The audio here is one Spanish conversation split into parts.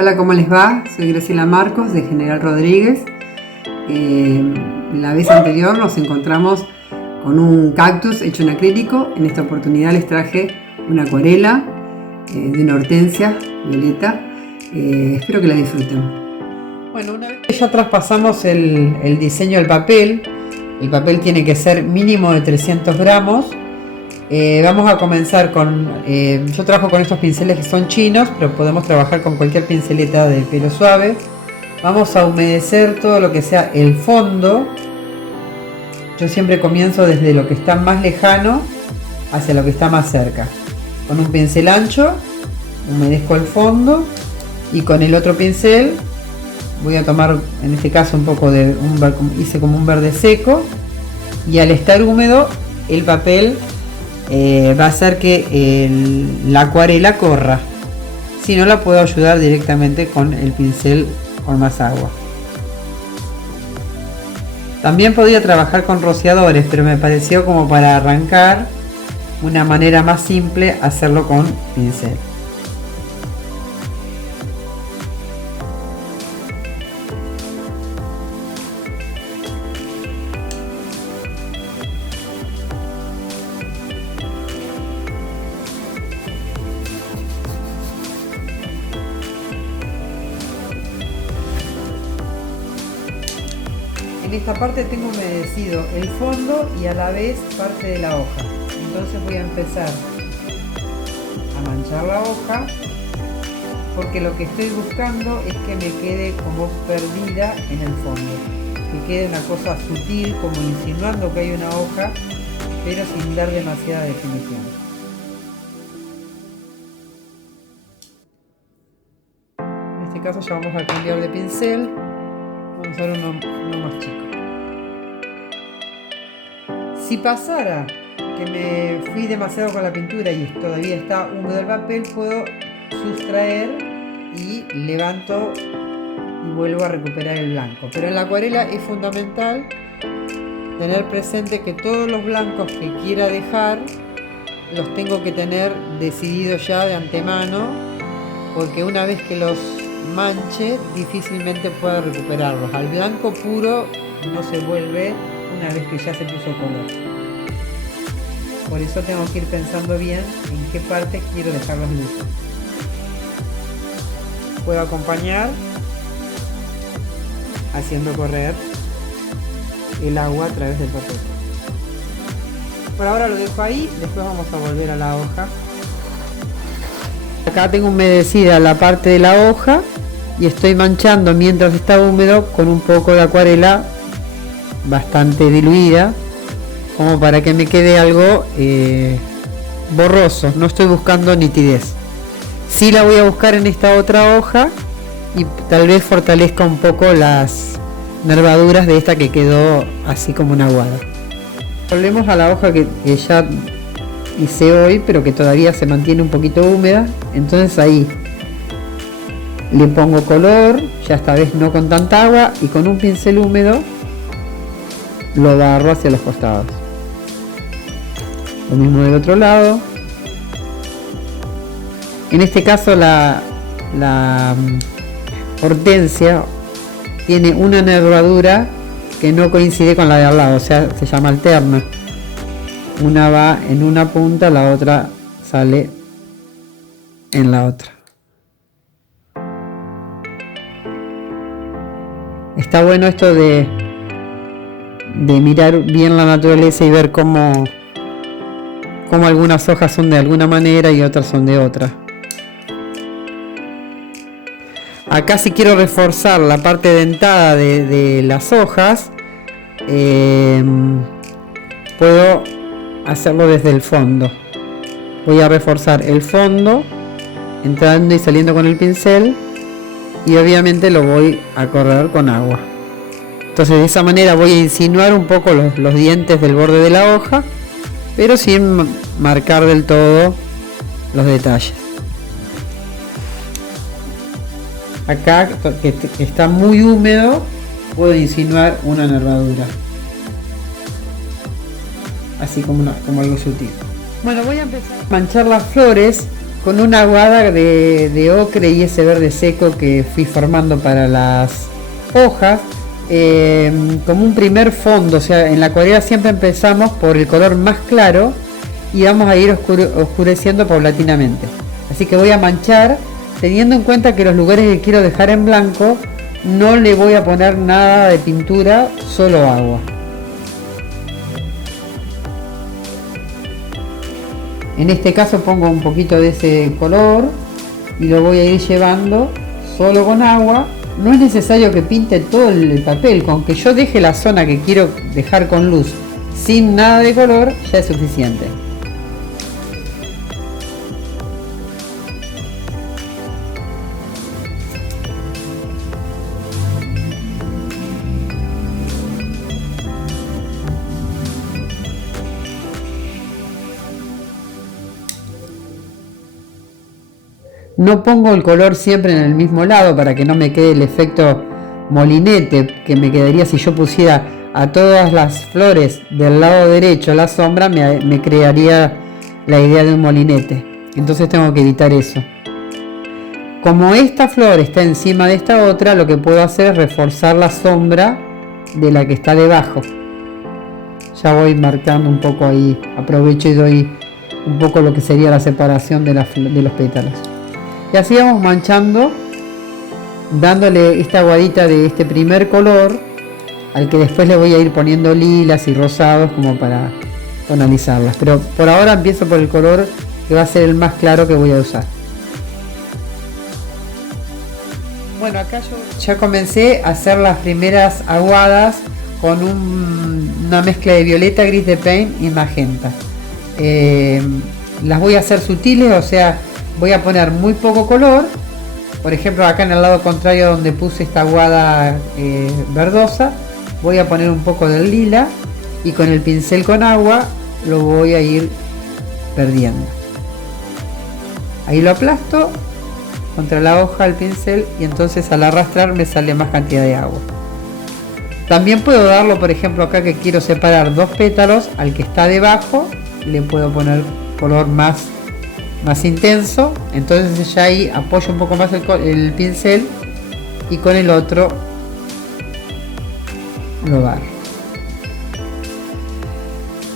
Hola, ¿cómo les va? Soy Graciela Marcos de General Rodríguez. La vez anterior nos encontramos con un cactus hecho en acrílico. En esta oportunidad les traje una acuarela de una hortensia violeta. Espero que la disfruten. Bueno, una vez que ya traspasamos el diseño del papel, el papel tiene que ser mínimo de 300 gramos. Vamos a comenzar con, yo trabajo con estos pinceles que son chinos, pero podemos trabajar con cualquier pinceleta de pelo suave. Vamos a humedecer todo lo que sea el fondo. Yo siempre comienzo desde lo que está más lejano hacia lo que está más cerca. Con un pincel ancho humedezco el fondo y con el otro pincel voy a tomar, en este caso, un poco de hice como un verde seco, y al estar húmedo el papel va a hacer que la acuarela corra. Si no, la puedo ayudar directamente con el pincel con más agua. También podría trabajar con rociadores, pero me pareció, como para arrancar, una manera más simple hacerlo con pincel. En esta parte tengo humedecido el fondo y a la vez parte de la hoja. Entonces voy a empezar a manchar la hoja, porque lo que estoy buscando es que me quede como perdida en el fondo, que quede una cosa sutil, como insinuando que hay una hoja, pero sin dar demasiada definición. En este caso ya vamos a cambiar de pincel. Vamos a usar uno más chico. Si pasara que me fui demasiado con la pintura y todavía está húmedo el papel, puedo sustraer y levanto y vuelvo a recuperar el blanco. Pero en la acuarela es fundamental tener presente que todos los blancos que quiera dejar los tengo que tener decididos ya de antemano, porque una vez que los manche difícilmente puedo recuperarlos. Al blanco puro no se vuelve una vez que ya se puso color. Por eso tengo que ir pensando bien en qué parte quiero dejar los luces. Puedo acompañar haciendo correr el agua a través del papel. Por ahora lo dejo ahí, después vamos a volver a la hoja. Acá tengo humedecida la parte de la hoja y estoy manchando mientras está húmedo con un poco de acuarela bastante diluida, como para que me quede algo borroso. No estoy buscando nitidez. Sí la voy a buscar en esta otra hoja y tal vez fortalezca un poco las nervaduras de esta que quedó así como una aguada. Volvemos a la hoja que ya hice hoy, pero que todavía se mantiene un poquito húmeda. Entonces ahí le pongo color, ya esta vez no con tanta agua, y con un pincel húmedo lo barro hacia los costados. Lo mismo del otro lado. En este caso la hortensia tiene una nervadura que no coincide con la de al lado, o sea, se llama alterna. Una va en una punta, la otra sale en la otra. Está bueno esto de mirar bien la naturaleza y ver cómo algunas hojas son de alguna manera y otras son de otra. Acá, si quiero reforzar la parte dentada de las hojas, puedo hacerlo desde el fondo. Voy a reforzar el fondo entrando y saliendo con el pincel, y obviamente lo voy a correr con agua. Entonces de esa manera voy a insinuar un poco los dientes del borde de la hoja, pero sin marcar del todo los detalles. Acá, que está muy húmedo, puedo insinuar una nervadura, así como algo sutil. Bueno, voy a empezar a manchar las flores con una aguada de ocre y ese verde seco que fui formando para las hojas, como un primer fondo. O sea, en la acuarela siempre empezamos por el color más claro y vamos a ir oscureciendo paulatinamente. Así que voy a manchar, teniendo en cuenta que los lugares que quiero dejar en blanco no le voy a poner nada de pintura, solo agua. En este caso pongo un poquito de ese color y lo voy a ir llevando solo con agua. No es necesario que pinte todo el papel, con que yo deje la zona que quiero dejar con luz sin nada de color ya es suficiente. No pongo el color siempre en el mismo lado para que no me quede el efecto molinete que me quedaría si yo pusiera a todas las flores del lado derecho la sombra, me crearía la idea de un molinete. Entonces tengo que evitar eso. Como esta flor está encima de esta otra, lo que puedo hacer es reforzar la sombra de la que está debajo. Ya voy marcando un poco ahí, aprovecho y doy un poco lo que sería la separación de los pétalos. Y así vamos manchando, dándole esta aguadita de este primer color, al que después le voy a ir poniendo lilas y rosados como para tonalizarlas. Pero por ahora empiezo por el color que va a ser el más claro que voy a usar. Bueno, acá yo ya comencé a hacer las primeras aguadas con una mezcla de violeta, gris de paint y magenta. Las voy a hacer sutiles, o sea, voy a poner muy poco color. Por ejemplo, acá en el lado contrario donde puse esta aguada verdosa, voy a poner un poco del lila y con el pincel con agua lo voy a ir perdiendo. Ahí lo aplasto contra la hoja el pincel y entonces al arrastrar me sale más cantidad de agua. También puedo darlo, por ejemplo, acá que quiero separar dos pétalos, al que está debajo le puedo poner color más intenso, entonces ya ahí apoyo un poco más el pincel y con el otro lo barro.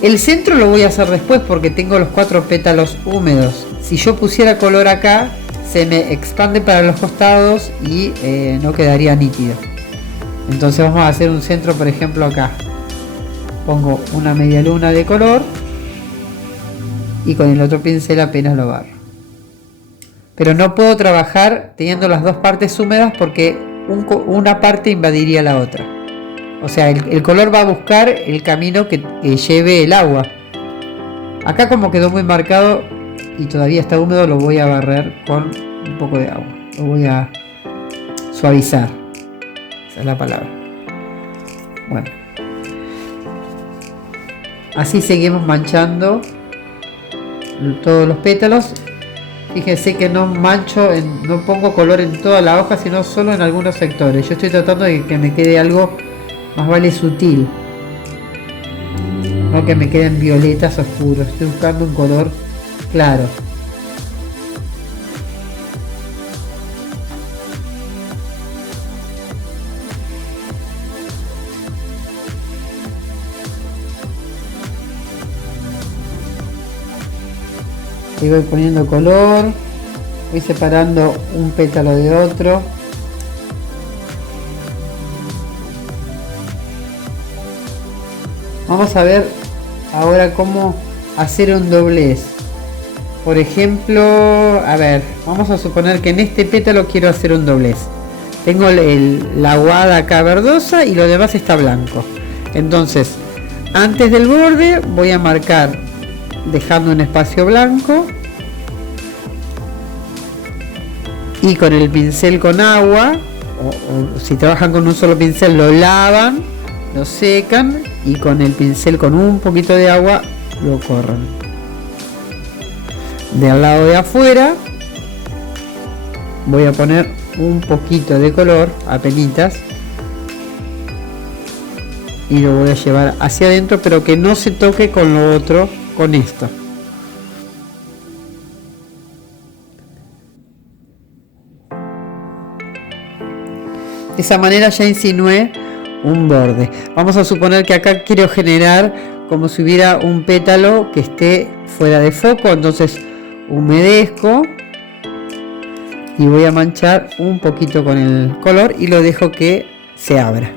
El centro lo voy a hacer después porque tengo los 4 pétalos húmedos. Si yo pusiera color acá se me expande para los costados y no quedaría nítido. Entonces vamos a hacer un centro, por ejemplo acá pongo una media luna de color y con el otro pincel apenas lo barro. Pero no puedo trabajar teniendo las dos partes húmedas porque una parte invadiría la otra. O sea, el color va a buscar el camino que lleve el agua. Acá como quedó muy marcado y todavía está húmedo, lo voy a barrer con un poco de agua. Lo voy a suavizar. Esa es la palabra. Bueno. Así seguimos manchando todos los pétalos. Fíjense que no mancho, no pongo color en toda la hoja, sino solo en algunos sectores. Yo estoy tratando de que me quede algo más vale sutil, no que me queden violetas oscuros. Estoy buscando un color claro. Y voy poniendo color, voy separando un pétalo de otro. Vamos a ver ahora cómo hacer un doblez. Por ejemplo, a ver, vamos a suponer que en este pétalo quiero hacer un doblez. Tengo la aguada acá verdosa y lo demás está blanco. Entonces, antes del borde voy a marcar dejando un espacio blanco y con el pincel con agua, o si trabajan con un solo pincel lo lavan, lo secan y con el pincel con un poquito de agua lo corran. Del lado de afuera voy a poner un poquito de color, apenitas, y lo voy a llevar hacia adentro, pero que no se toque con lo otro, con esto. De esa manera ya insinué un borde. Vamos a suponer que acá quiero generar como si hubiera un pétalo que esté fuera de foco, entonces humedezco y voy a manchar un poquito con el color y lo dejo que se abra.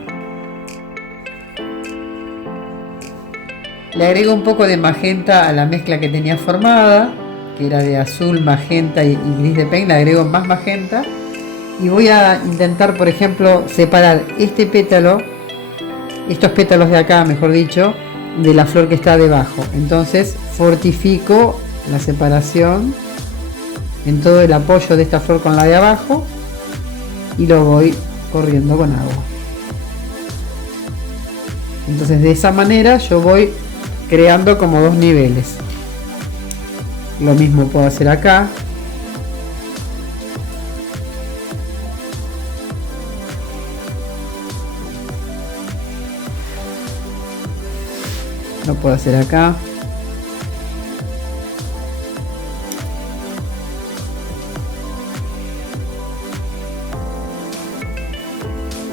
Le agrego un poco de magenta a la mezcla que tenía formada, que era de azul, magenta y gris de paint. Le agrego más magenta y voy a intentar, por ejemplo, separar este pétalo, estos pétalos de acá, mejor dicho, de la flor que está debajo. Entonces fortifico la separación en todo el apoyo de esta flor con la de abajo y lo voy corriendo con agua. Entonces de esa manera yo voy creando como dos niveles. Lo mismo puedo hacer acá. Lo puedo hacer acá.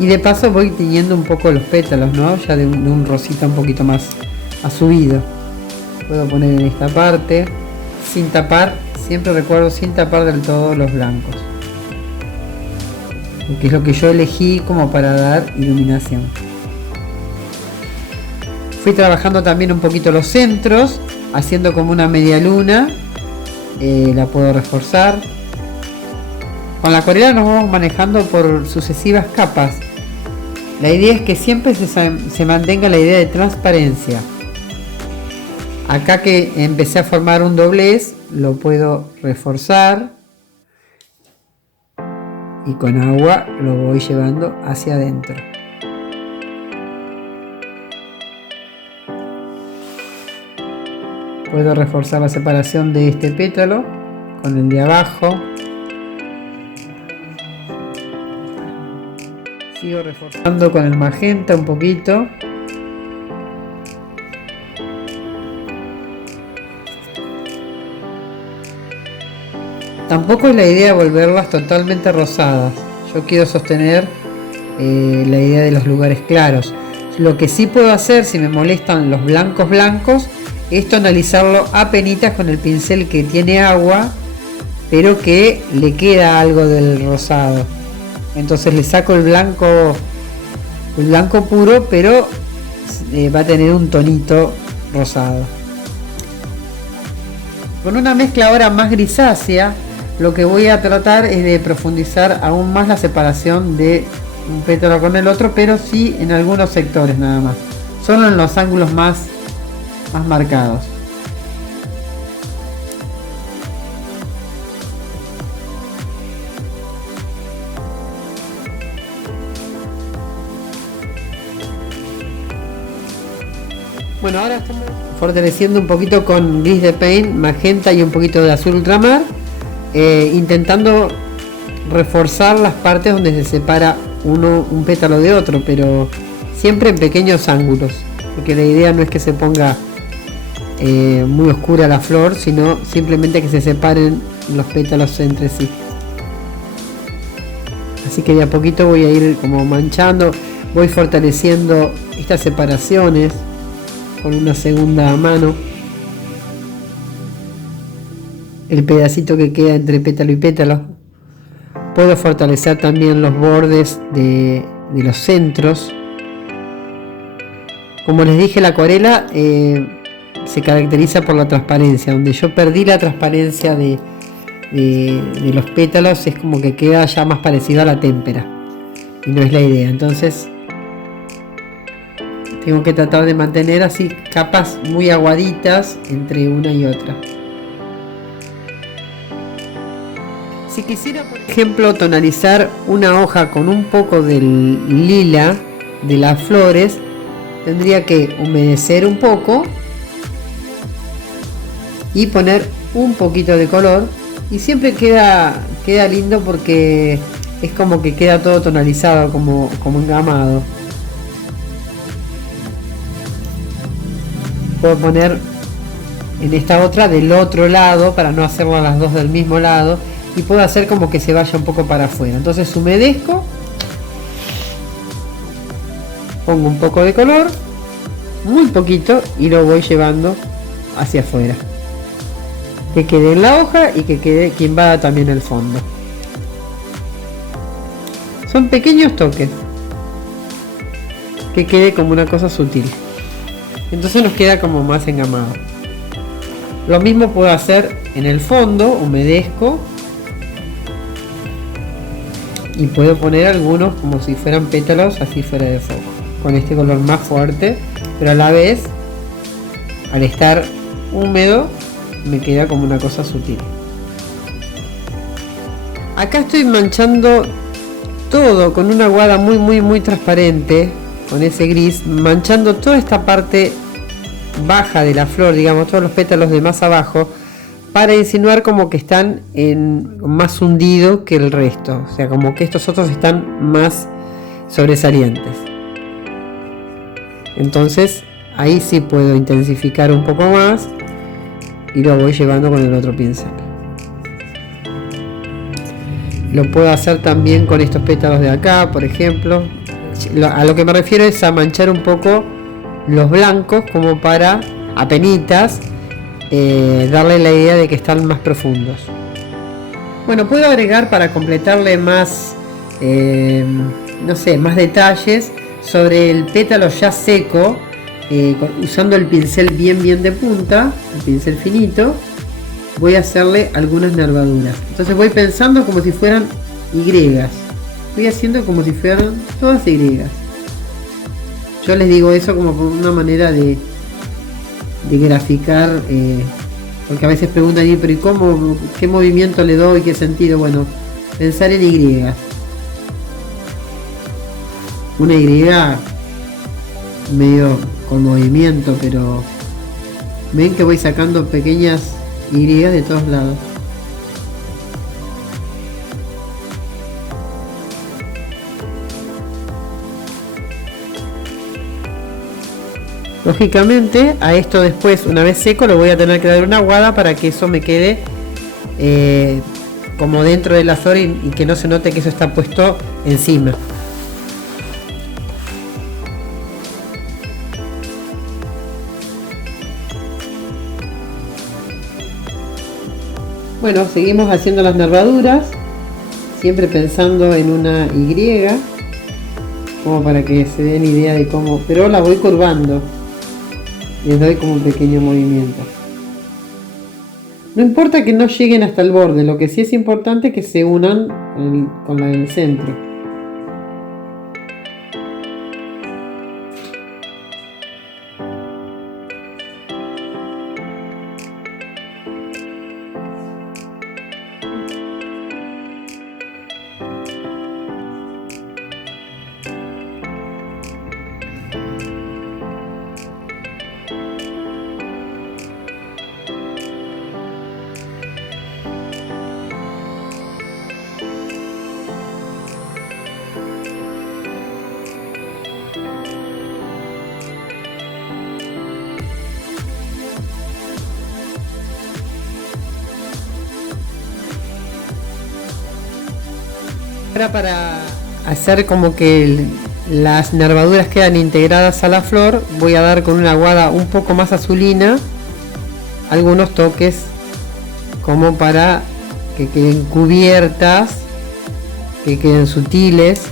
Y de paso voy tiñendo un poco los pétalos, ¿no? Ya de un rosita un poquito más subido. Puedo poner en esta parte sin tapar, siempre recuerdo sin tapar del todo los blancos, porque es lo que yo elegí como para dar iluminación. Fui trabajando también un poquito los centros, haciendo como una media luna. La puedo reforzar. Con la acuarela nos vamos manejando por sucesivas capas. La idea es que siempre se mantenga la idea de transparencia. Acá que empecé a formar un doblez, lo puedo reforzar y con agua lo voy llevando hacia adentro. Puedo reforzar la separación de este pétalo con el de abajo. Sigo reforzando con el magenta un poquito. Tampoco es la idea volverlas totalmente rosadas. Yo quiero sostener la idea de los lugares claros. Lo que sí puedo hacer, si me molestan los blancos blancos, es tonalizarlo a penitas con el pincel que tiene agua, pero que le queda algo del rosado. Entonces le saco el blanco puro, pero va a tener un tonito rosado. Con una mezcla ahora más grisácea, lo que voy a tratar es de profundizar aún más la separación de un pétalo con el otro, pero sí en algunos sectores nada más, solo en los ángulos más marcados. Bueno, ahora estamos fortaleciendo un poquito con gris de paint, magenta y un poquito de azul ultramar, intentando reforzar las partes donde se separa un pétalo de otro, pero siempre en pequeños ángulos, porque la idea no es que se ponga muy oscura la flor, sino simplemente que se separen los pétalos entre sí. Así que de a poquito voy a ir como manchando, voy fortaleciendo estas separaciones con una segunda mano. El pedacito que queda entre pétalo y pétalo. Puedo fortalecer también los bordes de los centros. Como les dije, la acuarela se caracteriza por la transparencia. Donde yo perdí la transparencia de los pétalos, es como que queda ya más parecido a la témpera, y no es la idea. Entonces tengo que tratar de mantener así capas muy aguaditas entre una y otra. Si quisiera, por ejemplo, tonalizar una hoja con un poco del lila de las flores, tendría que humedecer un poco y poner un poquito de color, y siempre queda lindo porque es como que queda todo tonalizado, como engamado. Puedo poner en esta otra del otro lado para no hacerlo a las dos del mismo lado, y puedo hacer como que se vaya un poco para afuera. Entonces humedezco Pongo un poco de color, muy poquito, y lo voy llevando hacia afuera, que quede en la hoja y que quede, que invada también el fondo. Son pequeños toques, que quede como una cosa sutil, entonces nos queda como más engamado. Lo mismo puedo hacer en el fondo, humedezco y puedo poner algunos como si fueran pétalos así fuera de foco, con este color más fuerte, pero a la vez, al estar húmedo, me queda como una cosa sutil. Acá estoy manchando todo con una aguada muy transparente, con ese gris, manchando toda esta parte baja de la flor, digamos, todos los pétalos de más abajo, para insinuar como que están más hundidos que el resto, o sea, como que estos otros están más sobresalientes. Entonces ahí sí puedo intensificar un poco más y lo voy llevando con el otro pincel. Lo puedo hacer también con estos pétalos de acá, por ejemplo. A lo que me refiero es a manchar un poco los blancos, como para apenitas darle la idea de que están más profundos. Bueno, puedo agregar para completarle más, no sé, más detalles sobre el pétalo ya seco, usando el pincel bien de punta, el pincel finito. Voy a hacerle algunas nervaduras. Entonces voy pensando como si fueran Y. Voy haciendo como si fueran todas Y. Yo les digo eso como por una manera de graficar, porque a veces preguntan, pero ¿y cómo, qué movimiento le doy, qué sentido? Bueno, pensar en Y. Una Y medio con movimiento, pero ven que voy sacando pequeñas Y de todos lados. Lógicamente a esto después, una vez seco, lo voy a tener que dar una aguada para que eso me quede como dentro de la flor y que no se note que eso está puesto encima. Bueno, seguimos haciendo las nervaduras, siempre pensando en una Y, como para que se den idea de cómo, pero la voy curvando. Les doy como un pequeño movimiento. No importa que no lleguen hasta el borde, lo que sí es importante es que se unan con la del centro. Ahora, para hacer como que las nervaduras quedan integradas a la flor, voy a dar con una aguada un poco más azulina algunos toques como para que queden cubiertas, que queden sutiles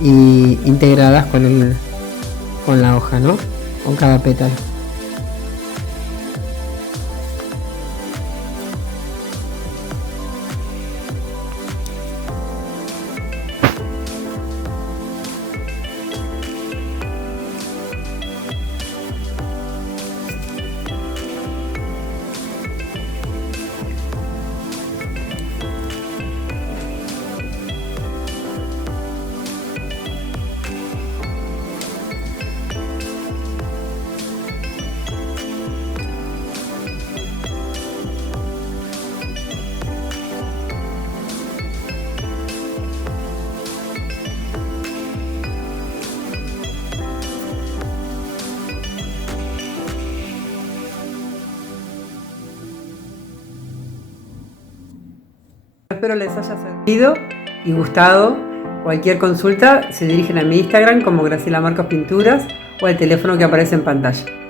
y integradas con la hoja, ¿no? Con cada pétalo. Espero les haya servido y gustado Cualquier consulta se dirigen a mi Instagram como Graciela Marcos Pinturas o al teléfono que aparece en pantalla.